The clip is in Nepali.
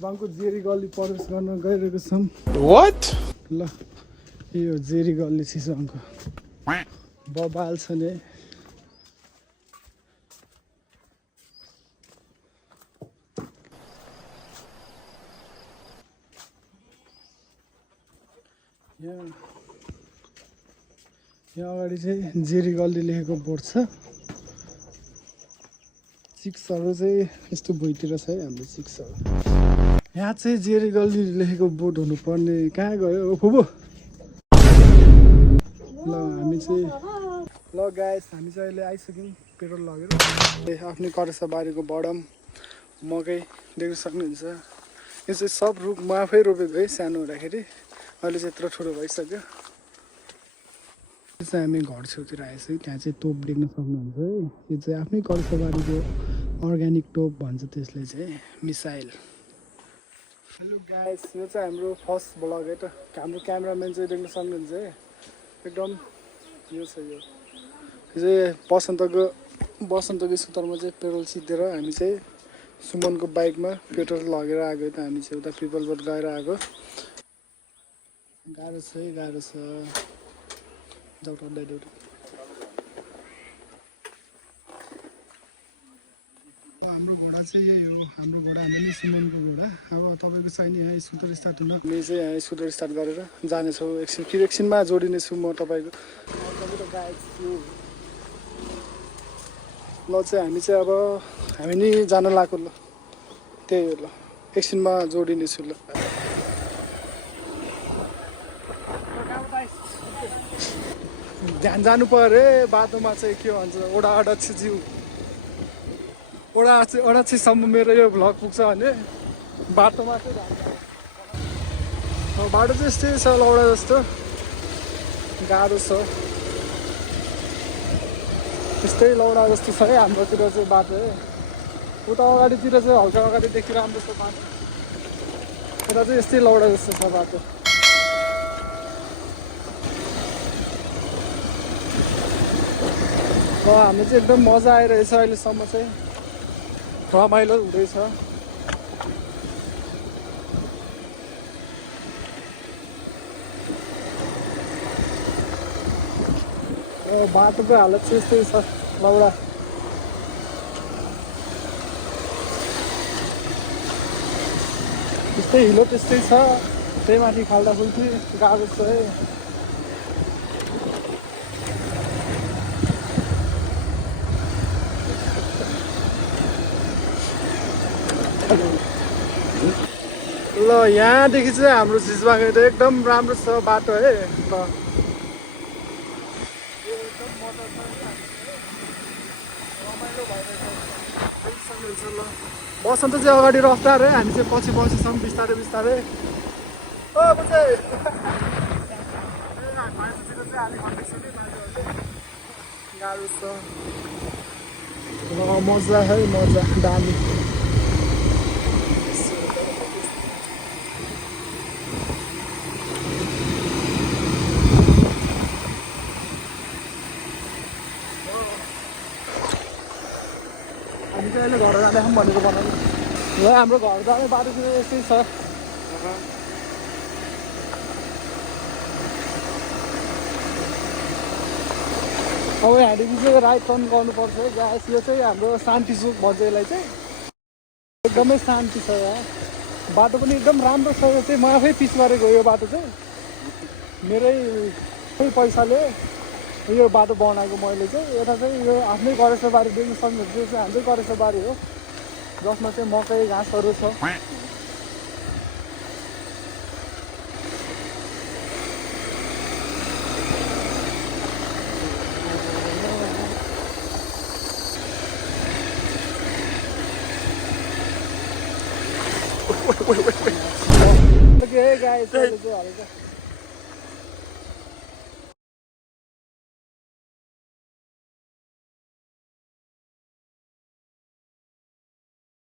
जिजबाङको जेरी गल्ली प्रवेश गर्न गइरहेको छौँ। What? ल यो जेरी गल्ली जिजबाङको बबाल छ नि। यहाँ अगाडि चाहिँ जेरी गल्ली लेखेको बोर्ड छ। चिक्सहरू चाहिँ यस्तो भुइँतिर छ है हाम्रो चिक्सहरू। यहाँ चाहिँ जेरी गल्ली लेखेको बोर्ड हुनुपर्ने कहाँ गयो ओ फुबु। ल हामी चाहिँ गाइस हामी चाहिँ अहिले आइसक्यौँ पेट्रोल लगेर। आफ्नै करेसाबारीको बडम मकै देख्न सक्नुहुन्छ। यो चाहिँ सब रुख म आफै रोपेको है सानो हुँदाखेरि, अहिले चाहिँ यत्रो ठुलो भइसक्यो। यो चाहिँ हामी घर छेउतिर आएछौँ। त्यहाँ चाहिँ तोप देख्न सक्नुहुन्छ है। यो चाहिँ आफ्नै करेसाबारीको अर्ग्यानिक टोप भन्छ त्यसले चाहिँ, मिसाइल। हेलो गाइस, यो चाहिँ हाम्रो फर्स्ट ब्लग है त। हाम्रो क्यामेराम्यान चाहिँ देख्न सक्नुहुन्छ है एकदम यो छ। यो चाहिँ बसन्तको स्कुटरमा चाहिँ पेट्रोल सिद्धेर हामी चाहिँ सुमनको बाइकमा पेट्रोल लगेर आएको त। हामी चाहिँ उता पिपलबोट गएर आएको। गाह्रो छ है, गाह्रो छ। हाम्रो घोडा चाहिँ यही हो। हाम्रो घोडा हामी नि सुमनको घोडा। अब तपाईँको छैन यहाँ स्कुटर स्टार्ट हुन। हामी चाहिँ यहाँ स्कुटर स्टार्ट गरेर जानेछौँ। एकछिनमा जोडिनेछु म तपाईँको। ल चाहिँ हामी चाहिँ अब हामी नि जान लाग्यो। ल त्यही हो। ल एकछिनमा जोडिनेछु। ल ध्यान जानु पर्यो है बाटोमा चाहिँ। के भन्छ ओडा अध्यक्षज्यू, अध्यक्षसम्म मेरो यो भ्लग पुग्छ भने बाटोमा चाहिँ ध्यान जानु। बाटो चाहिँ यस्तै छ लौडा जस्तो, गाह्रो छ। यस्तै लौडा जस्तो छ है हाम्रोतिर चाहिँ बाटो है। उता अगाडितिर चाहिँ हल्का अगाडिदेखि राम्रो छ बाटो, यता चाहिँ यस्तै लौडा जस्तो छ बाटो। हाम्रो चाहिँ एकदम मजा आइरहेछ अहिलेसम्म चाहिँ, रमाइलो हुँदैछ। बाटोको हालत चाहिँ यस्तै छ लौडा। त्यस्तै हिलो त्यस्तै छ, त्यही माथि खाल्डा खुल्टी गाह्रो छ है। ल यहाँदेखि चाहिँ हाम्रो जिजबाङ त एकदम राम्रो छ बाटो है। ल बसन्त चाहिँ अगाडि रफ्तार है, हामी चाहिँ पछि छौँ बिस्तारै बिस्तारै। गाह्रो छ। मजा है, मजा दामी। हामी चाहिँ अहिले घर जाँदा भनेको बनाउनु। ल हाम्रो घर जाने बाटो चाहिँ यस्तै छ। अब यहाँदेखि चाहिँ राइट टर्न गर्नुपर्छ है गाइस। यो चाहिँ हाम्रो शान्ति चोक भन्छ यसलाई चाहिँ। एकदमै शान्ति छ यहाँ। बाटो पनि एकदम राम्रो छ। यो चाहिँ म आफै पिच गरेको यो बाटो चाहिँ, मेरै पैसाले यो बाटो बनाएको मैले चाहिँ। यता चाहिँ यो आफ्नै करेसाबारी देख्न सक्नुहुन्छ। यो चाहिँ हाम्रै करेसाबारी हो जसमा चाहिँ मकै घाँसहरू छ। गाइस